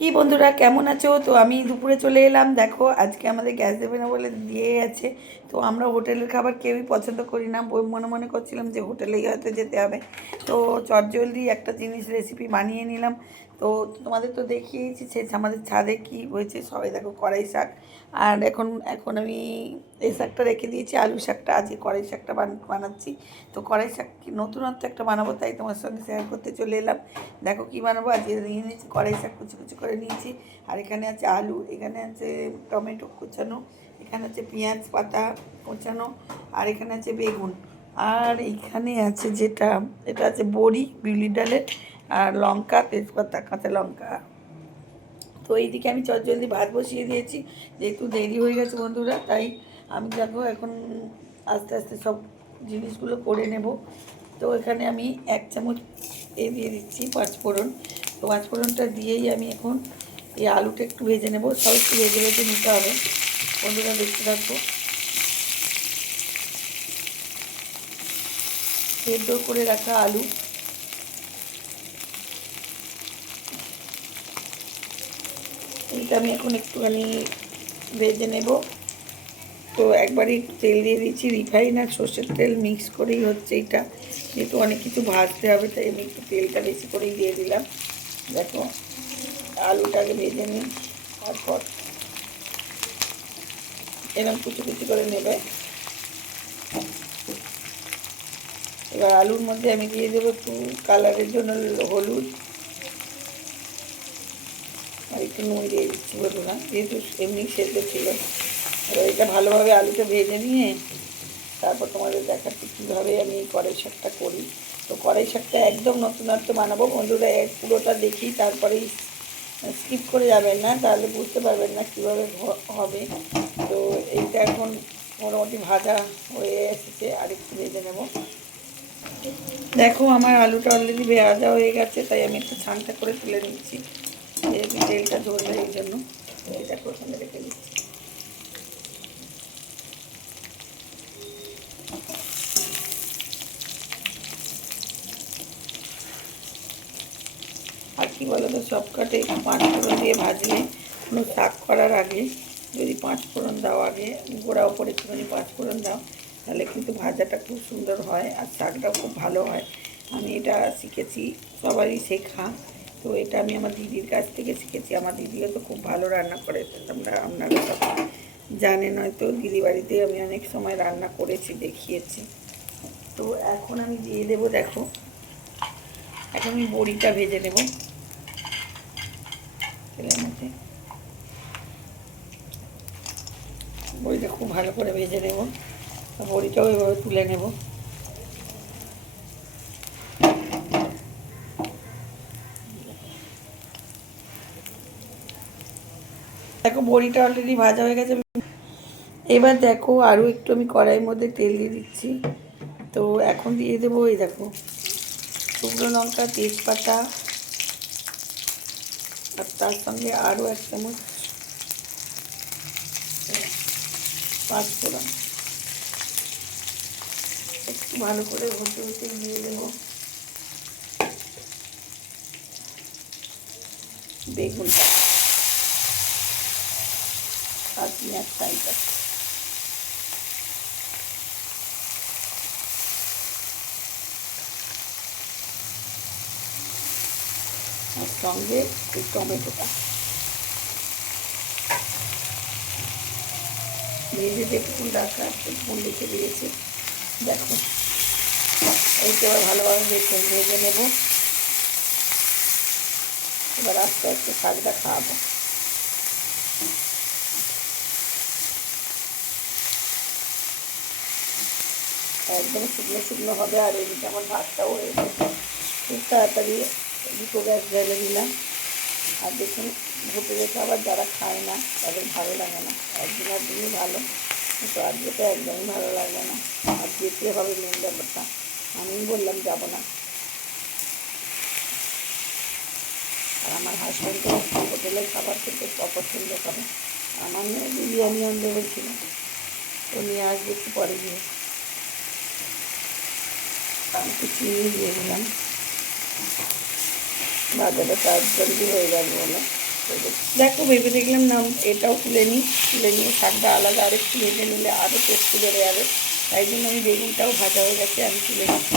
কি বন্ধুরা কেমন আছো? তো আমি দুপুরে চলে এলাম। দেখো আজকে আমাদের গ্যাস দেবে না বলে দিয়ে আছে। তো আমরা হোটেলের খাবার কেউই পছন্দ করি না, মনে মনে করছিলাম যে হোটেলেই হয়তো যেতে হবে। তো চটজলদি একটা জিনিস রেসিপি বানিয়ে নিলাম। তো তোমাদের তো দেখিয়েছি আমাদের ছাদে কি হয়েছে। সবাই দেখো কড়াই শাক। আর এখন এখন আমি এই শাকটা রেখে দিয়েছি, আলু শাকটা। আজকে কড়াই শাকটা বানাচ্ছি। তো কড়াই শাক নতুনত্ব একটা বানাবো, তাই তোমার সঙ্গে শেয়ার করতে চলে এলাম। দেখো কী বানাবো। আজকে নিয়ে নিয়েছি কড়াই শাক, কুচি কুচি করে নিয়েছি। আর এখানে আছে আলু, এখানে আছে টমেটো কুচানো, এখানে আছে পেঁয়াজ পাতা কুচানো, আর এখানে আছে বেগুন। আর এইখানে আছে এটা আছে বড়ি বিউলির ডালের, আর লঙ্কা তেজপাতা কাঁচা লঙ্কা। তো এইদিকে আমি চটজলদি ভাত বসিয়ে দিয়েছি, যেহেতু দেরি হয়ে গেছে বন্ধুরা, তাই আমি দেখো এখন আস্তে আস্তে সব জিনিসগুলো করে নেব। তো এখানে আমি 1 চামচ দিয়ে দিচ্ছি পাঁচফোড়ন। তো পাঁচফোড়নটা দিয়েই আমি এখন এই আলুটা একটু ভেজে নেব। সব একটু ভেজে ভেজে নিতে হবে। বন্ধুরা দেখতে থাকবো। সেদ্ধ করে রাখা আলু, এইটা আমি এখন একটুখানি ভেজে নেব। তো একবারই তেল দিয়ে দিচ্ছি, রিফাইন আর সর্ষের তেল মিক্স করেই হচ্ছে এটা, যেহেতু অনেক কিছু ভাজতে হবে তাই আমি একটু তেলটা বেশি করেই দিয়ে দিলাম। দেখো আলুটাকে ভেজে নিই, তারপর এরকম কুচি কুচি করে নেবে। এবার আলুর মধ্যে আমি দিয়ে দেবো একটু কালারের জন্য হলুদ, আর একটু নুন দিয়ে দিচ্ছি বন্ধুরা, যেহেতু এমনি সেদ্ধ ছিল। এবার এটা ভালোভাবে আলুটা ভেজে নিয়ে তারপর তোমাদের দেখাচ্ছি কীভাবে আমি এই কড়াই শাকটা করি। তো কড়াই শাকটা একদম নতুনত্ব বানাবো বন্ধুরা, পুরোটা দেখি, তারপরেই স্কিপ করে যাবেন না, তাহলে বুঝতে পারবেন না কীভাবে হবে। তো এইটা এখন মোটামুটি ভাজা হয়ে এসেছে, আর একটু ভেজে নেব। দেখো আমার আলুটা অলরেডি ভাজা হয়ে গেছে, তাই আমি একটু ছানটা করে তুলে নিচ্ছি, যেহেতু তেলটা ঝরবে এই জন্য। এটা প্রথমে রেখে দিচ্ছি। আর কী বলো তো, সব কাটে পাঁচফোড়ন দিয়ে ভাজলে, কোনো শাক করার আগে যদি পাঁচফোড়ন দাও, আগে গোড়া ওপরে একটুখানি পাঁচফোড়ন দাও, তাহলে কিন্তু ভাজাটা খুব সুন্দর হয় আর শাকটাও খুব ভালো হয়। আমি এটা শিখেছি, সবারই শেখা। তো এটা আমি আমার দিদির কাছ থেকে শিখেছি। আমার দিদিও তো খুব ভালো রান্না করে, আপনারা সব জানেন হয়তো। দিদি বাড়িতে আমি অনেক সময় রান্না করেছি, দেখিয়েছি। তো এখন আমি দিয়ে দেবো, দেখো এখন আমি বড়িটা ভেজে নেব তেলের মধ্যে। বড়িটা খুব ভালো করে ভেজে নেব, বড়িটাও এভাবে তুলে নেব। দেখো বড়িটা অলরেডি ভাজা হয়ে গেছে। এবার দেখো আরও একটু আমি কড়াইয়ের মধ্যে তেল দিয়ে দিচ্ছি। তো এখন দিয়ে দেবো, এই দেখো শুকনো লঙ্কা তেজপাতা, আর তার সঙ্গে আরও 1 চামচ পাঁচফোড়ন। একটু ভালো করে হতে হতে দিয়ে দেবো বেগুনটা আর পেঁয়াজ ফ্রাইটা। আর সঙ্গে এই টমেটোটা ভেজে যেটুকুন রাখা সেটুকুন রেখে দিয়েছি। দেখো এইটা এবার ভালোভাবে ভেজে নেব। এবার আস্তে আস্তে শাকটা খাওয়াবো। একদম শুকনো শুকনো হবে। আর এদিকে আমার ভাতটাও হয়ে গেছে, খুব তাড়াতাড়ি দুটো গ্যাস জ্বেলে দিলাম। আর দেখুন হোটেলের খাবার যারা খায় না তাদের ভালো লাগে না, একদিন আর দিনই ভালো, কিন্তু আজকে তো একদমই ভালো লাগবে না। আর যেতে হবে মেন ব্যাপারটা, আমি বললাম যাব না। আর আমার হাজব্যান্ডও হোটেলের খাবার খেতে অপছন্দ করে। আমার মেয়ে বিরিয়ানি আনতে হয়েছিল, তো নিয়ে আসবে একটু পরে গিয়ে। একটু চিনি দিয়ে দিলাম, বাজারে কাজ জলদি হয়ে যাবে বলে। দেখো ভেবে দেখলাম না এটাও তুলে নিই, তুলে নিয়ে শাকটা আলাদা আরেকটু ভেজে নিলে আরও টেস্টি বেড়ে যাবে। তাই জন্য আমি বেগুনটাও ভাজা হয়ে গেছে, আমি তুলে নিচ্ছি।